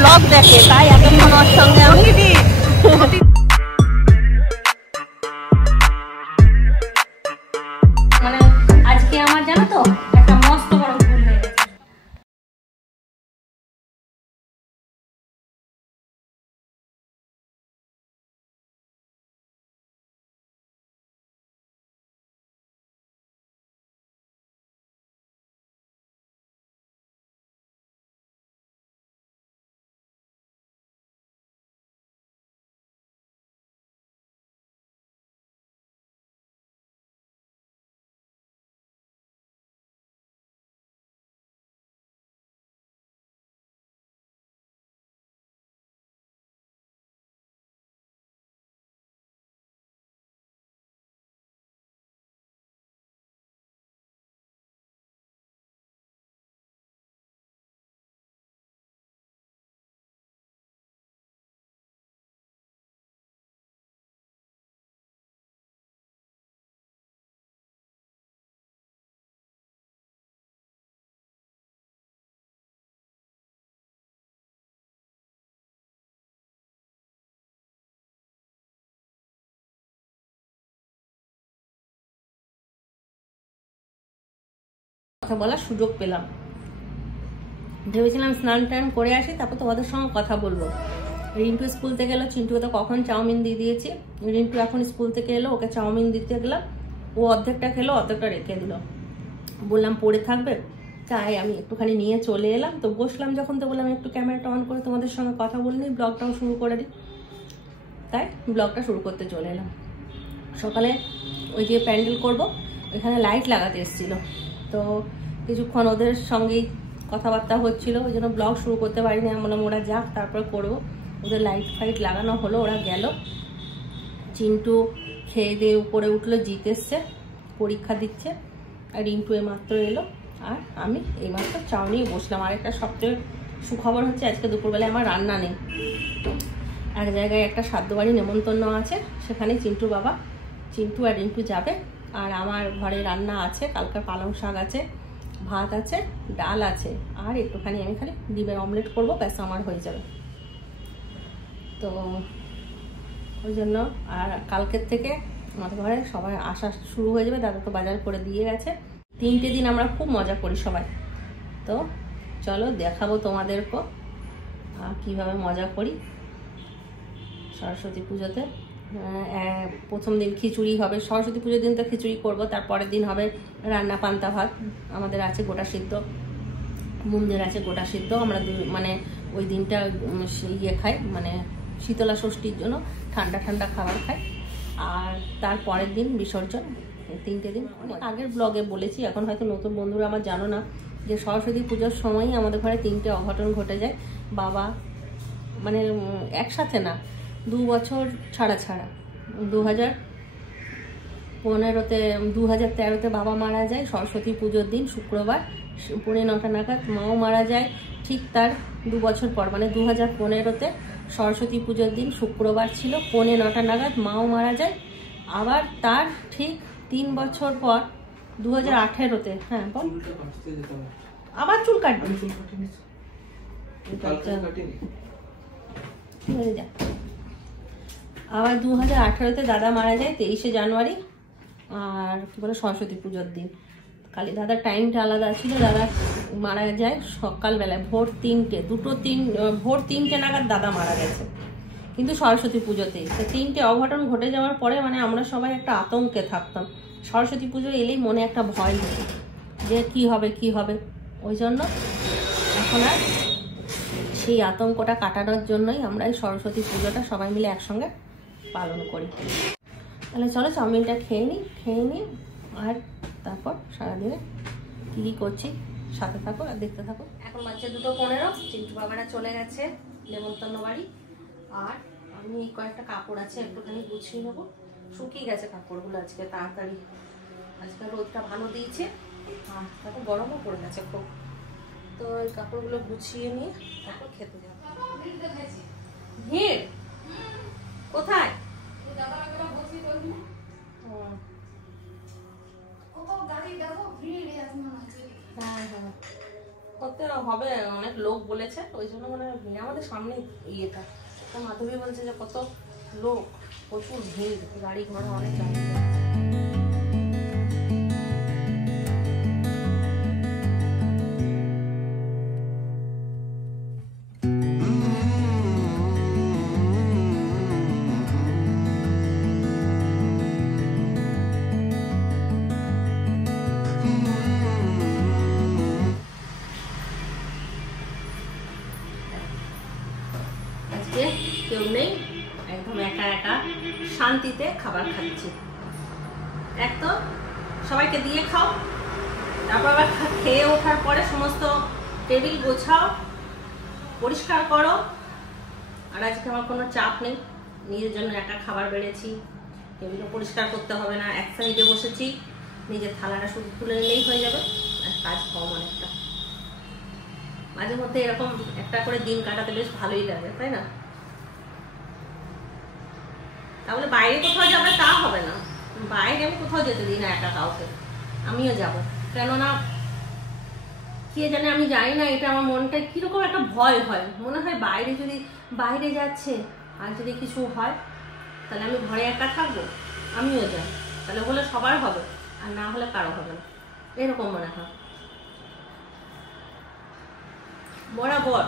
Blog দেখে, তাই এতক্ষণ ওর সঙ্গে আমি মানে আজকে আমার জানো তো একটা মস্ত বড় ভুল হয়ে গেছে। কথা বলার সুযোগ পেলাম, ভেবেছিলাম স্নান টান করে আসি, তারপর তোমাদের সঙ্গে কথা বলবো। রিন্টু স্কুল থেকে এলো, চিন্টুকে তো কখন চাউমিন দিয়ে দিয়েছি। রিন্টু এখন স্কুল থেকে এলো, ওকে চাউমিন দিতে গেলাম, ও অর্ধেকটা খেলো, অর্ধেকটা রেখে দিল। বললাম পড়ে থাকবে, তাই আমি একটুখানি নিয়ে চলে এলাম। তো বসলাম যখন, তো বললাম একটু ক্যামেরাটা অন করে তোমাদের সঙ্গে কথা বলিনি, ব্লগটাও শুরু করে দিই, তাই ব্লগটা শুরু করতে চলে এলাম। সকালে ওই যে প্যান্ডেল করব, ওইখানে লাইট লাগাতে এসেছিলো, তো কিছুক্ষণ ওদের সঙ্গেই কথাবার্তা হচ্ছিল, ওই জন্য ব্লগ শুরু করতে পারিনি। আমি বললাম ওরা যাক, তারপর করবো। ওদের লাইট ফাইট লাগানো হলো, ওরা গেল। চিন্টু খেয়ে দিয়ে উপরে উঠলো, জিত এসছে, পরীক্ষা দিচ্ছে। আর রিন্টু মাত্র এলো, আর আমি এইমাত্র চাও নিয়ে বসলাম। আর একটা সবচেয়ে সুখবর হচ্ছে, আজকে দুপুরবেলায় আমার রান্না নেই। এক জায়গায় একটা শ্রাদ্ধ বাড়ি নেমন্তন্ন আছে, সেখানে চিন্টুর বাবা, চিন্টু আর রিন্টু যাবে। আর আমার ঘরে রান্না আছে, কালকার পালং শাক আছে, ভাত আছে, ডাল আছে, আর একটুখানি আমি খালি ডিমের অমলেট করবো, ব্যাস আমার হয়ে যাবে। তো ওই জন্য আর কালকের থেকে আমাদের ঘরে সবাই আসা শুরু হয়ে যাবে। দাদা তো বাজার করে দিয়ে গেছে। 3টে দিন আমরা খুব মজা করি সবাই। তো চলো দেখাবো তোমাদেরকেও কীভাবে মজা করি সরস্বতী পুজোতে। প্রথম দিন খিচুড়ি হবে, সরস্বতী পুজোর দিন তো খিচুড়ি করবো, তারপরের দিন হবে রান্না পান্তা ভাত। আমাদের আছে গোটা সিদ্ধ, মুমদের আছে গোটা সিদ্ধ। আমরা মানে ওই দিনটা ইয়ে খাই, মানে শীতলা ষষ্ঠীর জন্য ঠান্ডা ঠান্ডা খাবার খাই। আর তারপরের দিন বিসর্জন। 3টে দিন আগের ব্লগে বলেছি, এখন হয়তো নতুন বন্ধুরা আমার জানো না, যে সরস্বতী পুজোর সময়ই আমাদের ঘরে 3টে অঘটন ঘটে যায়। বাবা মানে একসাথে না, 2 বছর ছাড়া ছাড়া। 2013-তে বাবা মারা যায় সরস্বতী পুজোর দিন শুক্রবার 9:30 নাগাদ। মাও মারা যায় ঠিক তার 2 বছর পর, মানে 2015-তে সরস্বতী পুজোর দিন শুক্রবার ছিল, 9:30 নাগাদ মাও মারা যায়। আবার তার ঠিক 3 বছর পর 2018-তে, হ্যাঁ বল, আবার চুল কাটবে, আবার 2018-তে দাদা মারা যায় 23শে জানুয়ারি। আর কি বলে সরস্বতী পুজোর দিন কালী দাদার টাইমটা আলাদা ছিল। দাদা মারা যায় সকালবেলায় ভোর 3টে, ভোর 3টে নাগাদ দাদা মারা গেছে, কিন্তু সরস্বতী পুজোতেই। তো 3টে অঘটন ঘটে যাওয়ার পরে মানে আমরা সবাই একটা আতঙ্কে থাকতাম। সরস্বতী পুজো এলেই মনে একটা ভয় হতো যে কি হবে কি হবে। ওই জন্য এখন আর সেই আতঙ্কটা কাটানোর জন্যই আমরা এই সরস্বতী পুজোটা সবাই মিলে একসঙ্গে পালন করি। তাহলে চলো চাউমিনটা খেয়ে নিই আর তারপর সারাদিনে কী কী করছি সাথে থাকো আর দেখতে থাকো। এখন বাজছে 2:15, চিন্টু বাবারা চলে গেছে নেমন্তন্ন বাড়ি। আর আমি কয়েকটা কাপড় আছে একটুখানি গুছিয়ে নেবো, শুকিয়ে গেছে কাপড়গুলো আজকে তাড়াতাড়ি। আজকে রোদটা ভালো দিয়েছে আর তারপর গরমও পড়ে গেছে খুব। তো এই কাপড়গুলো গুছিয়ে নিয়ে তারপর খেতে যাবো। ভিড় কোথায়? হ্যাঁ হ্যাঁ করতে হবে, অনেক লোক বলেছে, ওই জন্য মানে আমাদের সামনে ইয়েটা মাধবী বলছে যে কত লোক, প্রচুর ভিড়, গাড়ি ঘোড়া অনেক জায়গা। কেউ নেই, একদম একা একা শান্তিতে খাবার খাচ্ছি। এক তো সবাইকে দিয়ে খাও, তারপর আবার খেয়ে ওঠার পরে সমস্ত টেবিল গোছাও, পরিষ্কার করো। আর আজকে আমার কোনো চাপ নেই, নিজের জন্য একা খাবার বেড়েছি, টেবিলও পরিষ্কার করতে হবে না, এক সাইডে বসেছি, নিজের থালাটা শুধু তুলে নিলেই হয়ে যাবে, আর কাজ কম অনেকটা। মাঝে মধ্যে এরকম একটা করে দিন কাটাতে বেশ ভালোই লাগে, তাই না? তাহলে বাইরে কোথাও যাবে তা হবে না, বাইরে আমি কোথাও যেতে দিই না একা কাউকে, আমিও যাব। কেননা কে জানে, আমি জানি না, এটা আমার মনটা কিরকম একটা ভয় হয়, মনে হয় বাইরে যদি বাইরে যাচ্ছে আর যদি কিছু হয় তাহলে আমি ঘরে একা থাকবো, আমিও যাই, তাহলে হলে সবার হবে আর না হলে কারো হবে না, এরকম মনে হয় বরাবর।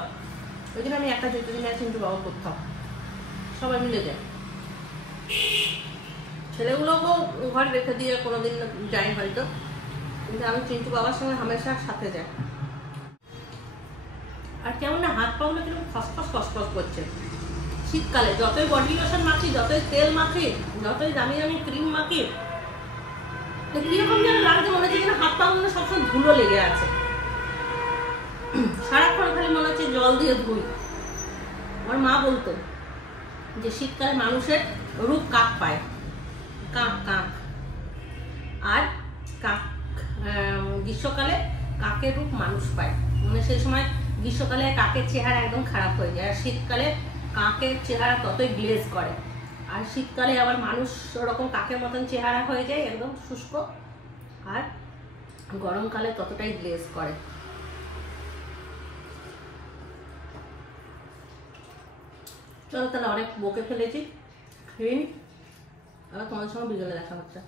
ওই জন্য আমি একা যেতে দিন, কিন্তু বাবা কোথাও সবাই মিলে যায়। ছেলেগুলোকেও ঘরে রেখে দিয়ে কোনোদিন যাই হয়তো, কিন্তু আমি চিন্টু বাবার সঙ্গে হামেশা সাথে যাই। আর কেমন না হাত পাগুলো কিরকম খসখস খসখস করছে। শীতকালে যতই বডি লোশন মাখি, যতই তেল মাখি, যতই দামি দামি ক্রিম মাখি, কিরকম যেন লাগছে, মনে হচ্ছে যেন হাত পাগুলো সবসময় ধুলো লেগে আছে, সারাক্ষণ খালি মনে হচ্ছে জল দিয়ে ধুই। আমার মা বলতো যে শীতকালে মানুষের রূপ কাক পায়, কাক কাক, আর কাক গ্রীষ্মকালে কাকের রূপ মানুষ পায়। মানে সেই সময় গ্রীষ্মকালে কাকের চেহারা একদম খারাপ হয়ে যায়, আর শীতকালে কাকের চেহারা ততই গ্লেজ করে। আর শীতকালে আবার মানুষ ওরকম কাকের মতন চেহারা হয়ে যায়, একদম শুষ্ক, আর গরমকালে ততটাই গ্লেজ করে। চলো তাহলে অনেক বকে ফেলেছি, খেয়ে আবার তোমার সঙ্গে বিকেলে দেখা হচ্ছে।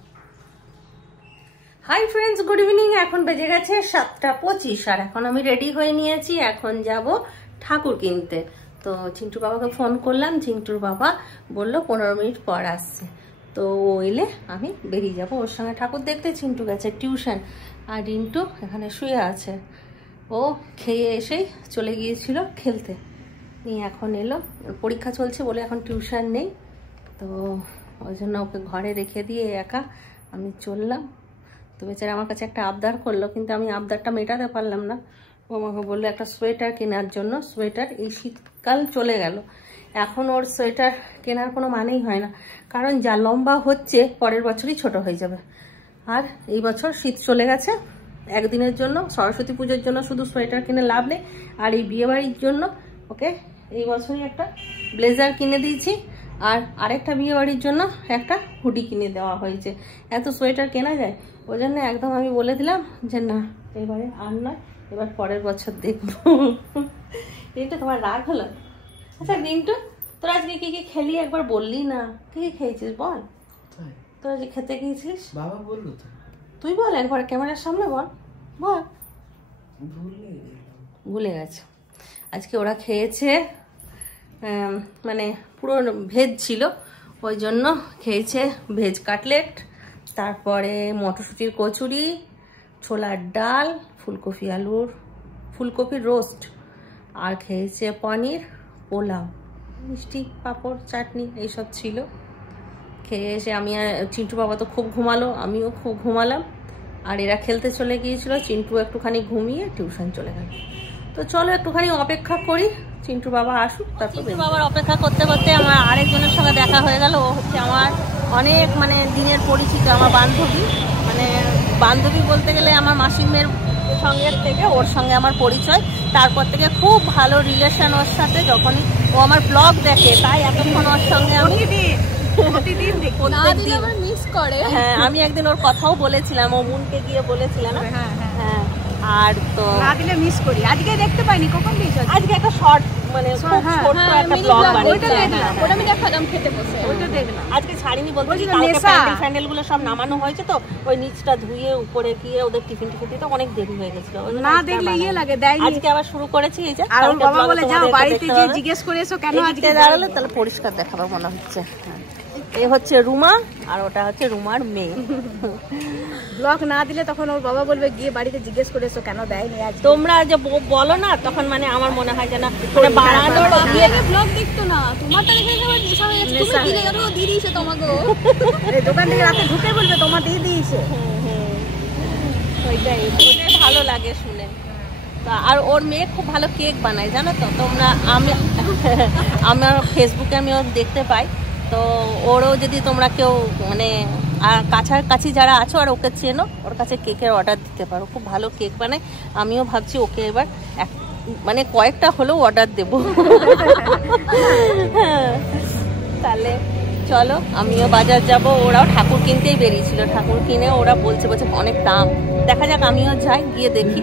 Hi friends, good evening. এখন বেজে গেছে 7:25 আর এখন আমি রেডি হয়ে নিয়েছি, এখন যাব ঠাকুর কিনতে। তো চিন্টু বাবাকে ফোন করলাম, চিন্টুর বাবা বললো 15 মিনিট পর আসছে, তো ও এলে আমি বেরিয়ে যাব ওর সঙ্গে ঠাকুর দেখতে। চিন্টু গেছে টিউশন আর রিন্টু এখানে শুয়ে আছে, ও খেয়ে এসেই চলে গিয়েছিল খেলতে, নিয়ে এখন এলো, পরীক্ষা চলছে বলে এখন টিউশন নেই, তো ওই জন্য ওকে ঘরে রেখে দিয়ে একা আমি চললাম। তো বেচারা আমার কাছে একটা আবদার করলো, কিন্তু আমি আবদারটা মেটাতে পারলাম না। ও আমাকে বললো একটা সোয়েটার কেনার জন্য। সোয়েটার এই শীতকাল চলে গেল, এখন ওর সোয়েটার কেনার কোনো মানেই হয় না, কারণ যা লম্বা হচ্ছে পরের বছরই ছোট হয়ে যাবে। আর এই বছর শীত চলে গেছে, একদিনের জন্য সরস্বতী পুজোর জন্য শুধু সোয়েটার কিনে লাভ নেই, আর এই বিয়েবাড়ির জন্য ওকে এই বছরই একটা ব্লেজার কিনে দিয়েছি, আর আরেকটা বিয়েবাড়ির জন্য একটা হুডি কিনে দেওয়া হয়েছে। এত সোয়েটার কেনা যায়, ওই জন্য একদম আমি বলে দিলাম যে না, এবারে আর নয়, এবার পরের বছর দেখবো। রিন্টু তোমার রাগ হলো? আচ্ছা রিন্টু, তোর আজকে কি কি খেলি একবার বললি না, কি কি খেয়েছিস বল? তোর আজকে খেতে গিয়েছিস? বাবা বললো তো, তুই বল একবার ক্যামেরার সামনে বল, বল। ভুলে গেছে। আজকে ওরা খেয়েছে, মানে পুরো ভেজ ছিল, ওই জন্য খেয়েছে ভেজ কাটলেট, তারপরে মটরশুঁটির কচুরি, ছোলার ডাল, ফুলকপির রোস্ট, আর খেয়েছে পনির, পোলাও, মিষ্টি, পাঁপড়, চাটনি, এইসব ছিল। খেয়ে এসে আমি আর চিন্টু বাবা তো খুব ঘুমালো, আমিও খুব ঘুমালাম, আর এরা খেলতে চলে গিয়েছিল। চিন্টু একটুখানি ঘুমিয়ে টিউশন চলে গেল। তো চলো একটুখানি অপেক্ষা করি চিন্টু বাবা আসুক, তারপর চিন্টু বাবার অপেক্ষা করতে করতে আমার আরেকজনের সঙ্গে দেখা হয়ে গেল। ও হচ্ছে আমার অনেক মানে দিনের পরিচিত, আমার বান্ধবী, মানে বান্ধবী বলতে গেলে আমার মাসিমের সঙ্গের থেকে ওর সঙ্গে আমার পরিচয়, তারপর থেকে খুব ভালো রিলেশন ওর সাথে। যখন ও আমার ব্লগ দেখে, তাই এতক্ষণ ওর সঙ্গে আমি মিস করে। হ্যাঁ, আমি একদিন ওর কথাও বলেছিলাম, ও মুনকে গিয়ে বলেছিলাম। হ্যাঁ, আর তো না দিলে মিস করি। আজকে দেখতে পাইনি, কখন দিয়েছো? আজকে একটা শর্ট মানে খুব ছোট একটা ব্লগ বানিয়েছি, ওটা আমি দেখালাম খেতে বসে, ওটা দেখলাম। আজকে ছাড়িনি বলতে কালকে প্যান্ডেল ফ্যান্ডেল গুলো সব নামানো হয়েছে, তো ওই নিচটা ধুয়ে উপরে গিয়ে ওদের টিফিন দিতে অনেক দেরি হয়ে গেছিল, না দেখলে ইয়ে লাগে দেয়নি। আজকে আবার শুরু করেছি। এই যে আর ওর বাবা বলে যাও বাড়িতে গিয়ে জিজ্ঞেস করে এসো কেন আজকে দাঁড়ালে, তাহলে পরিষ্কার দেখাবো মনে হচ্ছে। এই হচ্ছে রুমা আর ওটা হচ্ছে রুমার মেয়ে। ব্লগ না দিলে তখন ওর বাবা বলবে গিয়ে বাড়িতে জিজ্ঞেস করে এসো কেন দেয়নি আজ। তোমরা যে বলো না, তখন মানে আমার মনে হয় যে না মানে বাড়ানোর গিয়ে ব্লগ দেখতো না, তোমারটা দেখে আবার নেশা হয়ে গেছে। তুমি দিলে আরো দিয়ে দিয়েছে তোমাকে, এই দোকান থেকে রাতে ঢুকে বলবে তোমার দিয়ে দিয়েছে। ওইটাই ভালো লাগে শুনে। আর ওর মেয়ে খুব ভালো কেক বানায় জানো তো তোমরা। আমার ফেসবুকে আমি ওর দেখতে পাই, তো ওরও যদি তোমরা কেউ মানে কাছাকাছি যারা আছো আর ওকে চেনো, ওর কাছে কেকের অর্ডার দিতে পারো, খুব ভালো কেক বানায়। আমিও ভাবছি ওকে এবার মানে কয়েকটা হলেও অর্ডার দেবো। তাহলে চলো, আমিও বাজার যাব। ওরাও ঠাকুর কিনতেই বেরিয়েছিল, ঠাকুর কিনে ওরা বলছে অনেক দাম। দেখা যাক, আমিও যাই, গিয়ে দেখি।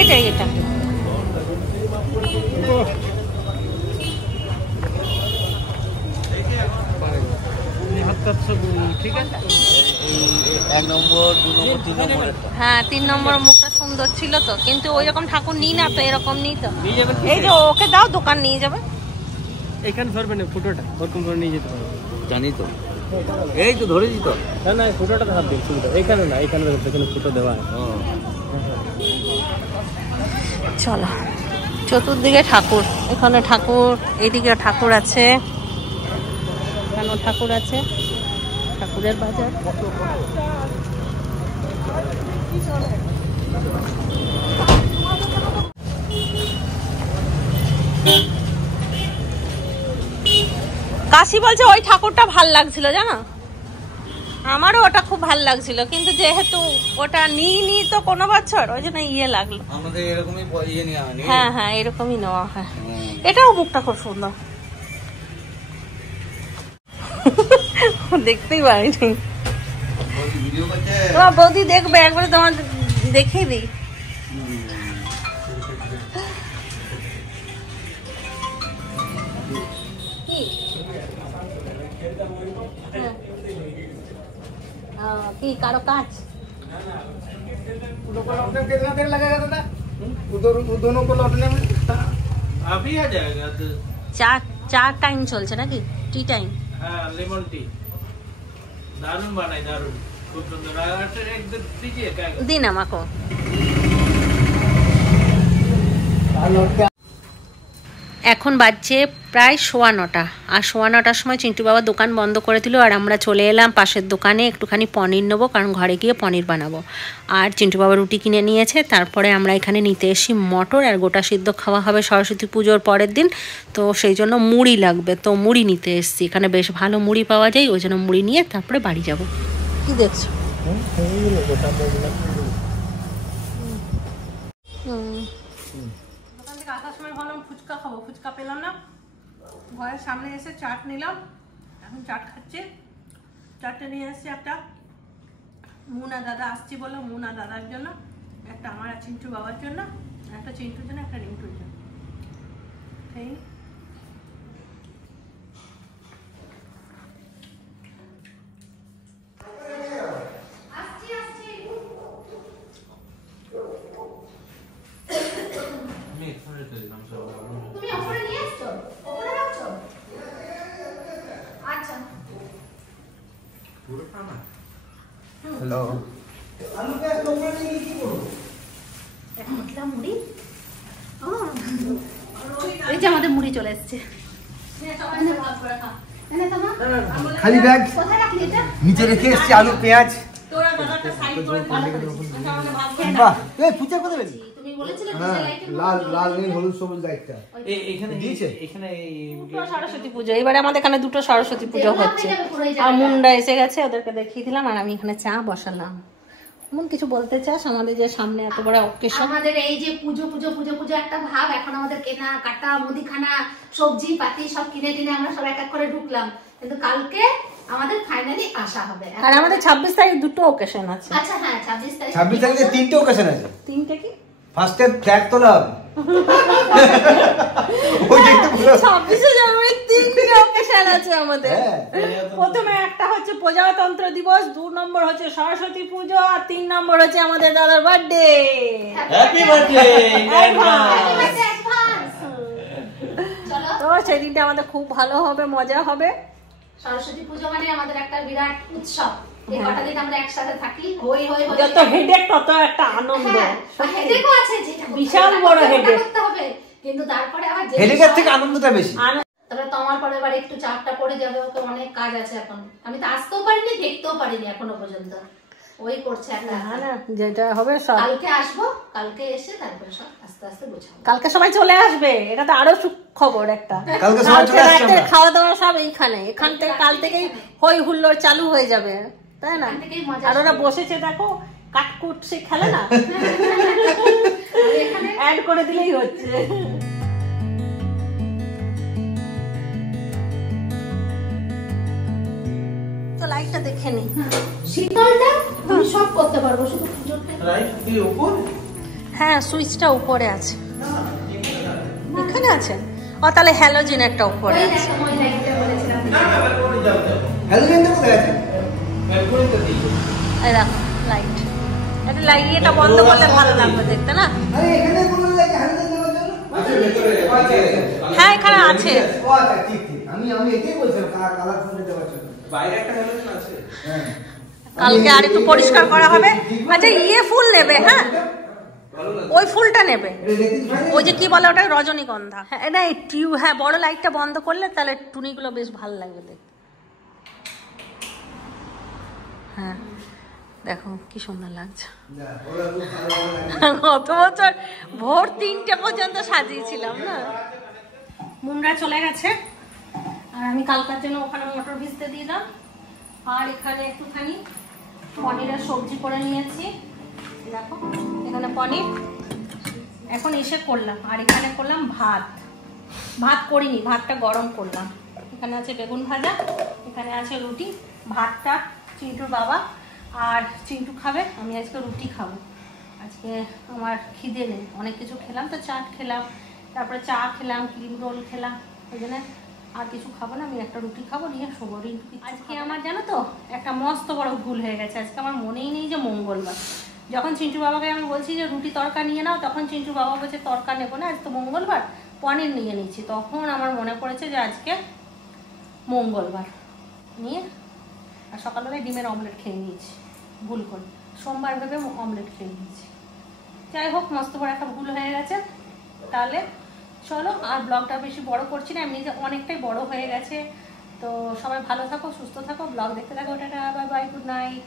এটাই এটা হ্যাঁ 3 নম্বর মুখটা সুন্দর ছিল তো, কিন্তু ওই রকম ঠাকুর নিই না তো, এরকম নিই তো। এই যে ওকে দাও, দোকান নিয়ে যাবে। এখানে ধরবে না ফটোটা, ওরকম করে নিয়ে যেতে পারবে। জানি তো, এই তো ধরেছি তো। না না ফটোটা হাত দিন, সুবিধা এখানে না, এখানে ফটো দেওয়া হয়। চলো, চতুর্দিকে ঠাকুর, এখানে ঠাকুর, এইদিকে ঠাকুর আছে, এখানেও ঠাকুর আছে, ঠাকুরের বাজার। কাশি বলছে ওই ঠাকুরটা ভাল লাগছিল জানো, আমারও ওটা খুব ভাল লাগছিল, কিন্তু যেহেতু ওটা নিইনি তো কোনো বছর, ওই জন্য ইয়ে লাগলো। আমাদের এরকমই ইয়ে নেওয়া হয়। হ্যাঁ হ্যাঁ এরকমই নেওয়া হয়। এটাও মুখটা খুব সুন্দর, দেখতেই পারিনি। তোমার বৌদি দেখবে একবারে, তোমার দেখিয়ে দিই। কি কারো কাজ চা টাইম চলছে নাকি? Tea time? হ্যাঁ লেমন টি দারুন বানাই, দারুন, খুব সুন্দর। একদম দিজিয়ে দিন আমাকে। এখন বাজছে প্রায় 9:15, আর 9:15টার সময় চিন্টু বাবা দোকান বন্ধ করে দিল, আর আমরা চলে এলাম পাশের দোকানে একটুখানি পনির নেবো, কারণ ঘরে গিয়ে পনির বানাবো। আর চিন্টু বাবা রুটি কিনে নিয়েছে। তারপরে আমরা এখানে নিতে এসেছি মটর, আর গোটা সিদ্ধ খাওয়া হবে সরস্বতী পুজোর পরের দিন, তো সেই জন্য মুড়ি লাগবে, তো মুড়ি নিতে এসেছি। এখানে বেশ ভালো মুড়ি পাওয়া যায়, ওই জন্য মুড়ি নিয়ে তারপরে বাড়ি যাব। কি দেখছো? দোকান থেকে আসার সময় ভাবলাম ফুচকা খাবো, ফুচকা পেলাম না, ঘরের সামনে এসে চাট নিলাম, এখন চাট খাচ্ছি। চাটটা নিয়ে এসেছি একটা, মুনা দাদা আসছি বলো, মুনা দাদার জন্য একটা, আমার আর চিন্টু বাবার জন্য একটা, চিন্টুর জন্য একটা, রিন্টুর জন্য। এই তুমি ওপরে নিয়ে আসছো, ওপরে রাখছো? আচ্ছা হ্যালো, মুড়ি, এই যে আমাদের মুড়ি চলে এসছে। খালি ব্যাগ কোথায় রাখলি এটা? নিচে রেখে এসছি, আলু পেঁয়াজ। তোরা দাদাটা সাইড করে বাহ, এই ফুচকা কোথায় পেলি? তুমি বলেছিলে হ্যাঁ, লাইটের লাল লাল নীল হলুদ সবুজ লাইটটা এখানে দিয়েছে? এখানে দুটো সরস্বতী পুজো, এবারে আমাদের এখানে দুটো সরস্বতী পুজো হচ্ছে। আর মুন্ডা এসে গেছে, ওদেরকে দেখিয়ে দিলাম। আর আমি এখানে চা বসালাম। এমন কিছু বলতে চাস আমাদের যে সামনে এত বড় অকেশন? আমাদের এই যে পুজো পুজো পুজো পুজো একটা ভাব, এখন আমাদের কেনা কাটা মুদিখানা সবজি পাতি সব কিনে কিনে আমরা সব এক এক করে ঢুকলাম, কিন্তু কালকে আমাদের ফাইনালি আসা হবে। আর আমাদের 26 তারিখ দুটো অকেশন আছে। আচ্ছা হ্যাঁ 26 তারিখ 26 তারিখে 3টে ওকেশন আছে। 3টে কি? ফার্স্টে ফ্ল্যাগ তোলা হবে। ওই দেখতে পুরো 26শে জানুয়ারি 3টে অকেশন আছে আমাদের। হ্যাঁ। প্রথমে একটা হচ্ছে প্রজাতন্ত্র দিবস, 2 নম্বর হচ্ছে সরস্বতী পুজো, আর 3 নম্বর হচ্ছে আমাদের দাদার বার্থডে। Happy birthday. চলো। তো সেই দিনটা আমাদের খুব ভালো হবে, মজা হবে। সরস্বতী পুজো মানে আমাদের একটা বিরাট উৎসব। এই কটা দিন আমরা একসাথে থাকি, হই হই হই। যত হেডেক তত একটা আনন্দ। হ্যাঁ, হেডেকও আছে, যেটা বিশাল বড় হেডেক করতে হবে, কিন্তু তারপরে আবার হেডেকের থেকে আনন্দটা বেশি। তবে তোমার পরে এবার একটু চাপটা পড়ে যাবে, ওকে অনেক কাজ আছে এখন। আমি তো আসতেও পারিনি, দেখতেও পারিনি এখনো পর্যন্ত। ওই করছে একটা। না না, যেটা হবে সব কালকে আসবো, কালকে এসে তারপরে সব আস্তে আস্তে গোছাবো। কালকে সবাই চলে আসবে, এটা তো আরো খবর একটা। কালকে সবাই চলে আসছে রাতের আমরা। খাওয়া দাওয়া সব এইখানে, এখান থেকে কাল থেকেই হই হুল্লোড় চালু হয়ে যাবে, তাই না? এখান থেকেই মজা আর ওরা শুরু। বসেছে দেখো, কাটকুট সে খেলে না, আমি এখানে অ্যাড করে দিলেই হচ্ছে। তো লাইটটা দেখে নি। শীতলটা আমি সব করতে পারবো, শুধু পুজোটা। রাইট কি উপর? হ্যাঁ, সুইচটা উপরে আছে। এখানে আছে? ও তাহলে হ্যালোজেন একটা উপরে ওই আছে। দেখো, ওই লাইটটা বলেছিলাম। না না ব্যালকনি যাও যাও। হ্যালোজেনটা কোথায় আছে? ব্যালকনিতে দিই। এই দেখো লাইট, এটা লাগিয়ে এটা বন্ধ করলে ভালো লাগবে দেখতে, না? আরে এখানে কোনো লাইট হ্যালোজেন দেওয়ার জন্য? আচ্ছা ভেতরে হ্যাঁ এখানে আছে। ও আচ্ছা, ঠিক ঠিক। আমি এটাই বলছিলাম, কালার ফোন দেওয়ার জন্য। বাইরে একটা হ্যালোজেন আছে। হ্যাঁ। কালকে আর একটু পরিষ্কার করা হবে। আচ্ছা ইয়ে ফুল নেবে? হ্যাঁ ওই ফুলটা নেবে, ওই যে কি বলে ওটা, রজনীগন্ধা। হ্যাঁ না, এই টিউব, হ্যাঁ বড় লাইটটা বন্ধ করলে তাহলে টুনিগুলো বেশ ভালো লাগবে দেখতে। হ্যাঁ দেখো কি সুন্দর লাগছে। গত বছর ভোর 3টে পর্যন্ত সাজিয়েছিলাম না। মুন্ডা চলে গেছে, আর আমি কালকার জন্য ওখানে মটর ভিজতে দিলাম। আর এখানে একটুখানি পনিরের সবজি করে নিয়েছি, দেখো এখানে পনির এখন এসে করলাম। আর এখানে করলাম ভাত, ভাত করিনি, ভাতটা গরম করলাম। এখানে আছে বেগুন ভাজা, এখানে আছে রুটি। ভাতটা চিন্টুর বাবা আর চিন্টু খাবে, আমি আজকে রুটি খাবো। আজকে আমার খিদে নেই, অনেক কিছু খেলাম তো, চাট খেলাম, তারপরে চা খেলাম, ক্রিম রোল খেলাম, ওই জন্য আর কিছু খাবো না, আমি একটা রুটি খাবো, নিয়ে শোবো। আজকে আমার জানো তো একটা মস্ত বড় ভুল হয়ে গেছে। আজকে আমার মনেই নেই যে মঙ্গলবার। যখন চিন্টু বাবাকে আমি বলছি যে রুটি তরকা নিয়ে নাও, তখন চিন্টু বাবা বলছে তরকা নেবো না, আজ তো মঙ্গলবার, পনির নিয়ে নিচ্ছি। তখন আমার মনে পড়েছে যে আজকে মঙ্গলবার, নিয়ে আর সকালবেলায় ডিমের অমলেট খেয়ে নিয়েছি ভুল করে, সোমবার ভেবে অমলেট খেয়ে নিয়েছি। যাই হোক, মস্ত বড় একটা ভুল হয়ে গেছে। তাহলে চলো, আর ব্লগটা বেশি বড় করছি না, এমনি যে অনেকটাই বড় হয়ে গেছে। তো সবাই ভালো থাকো, সুস্থ থাকো, ব্লগ দেখতে থাকো। Tata, bye bye, good night.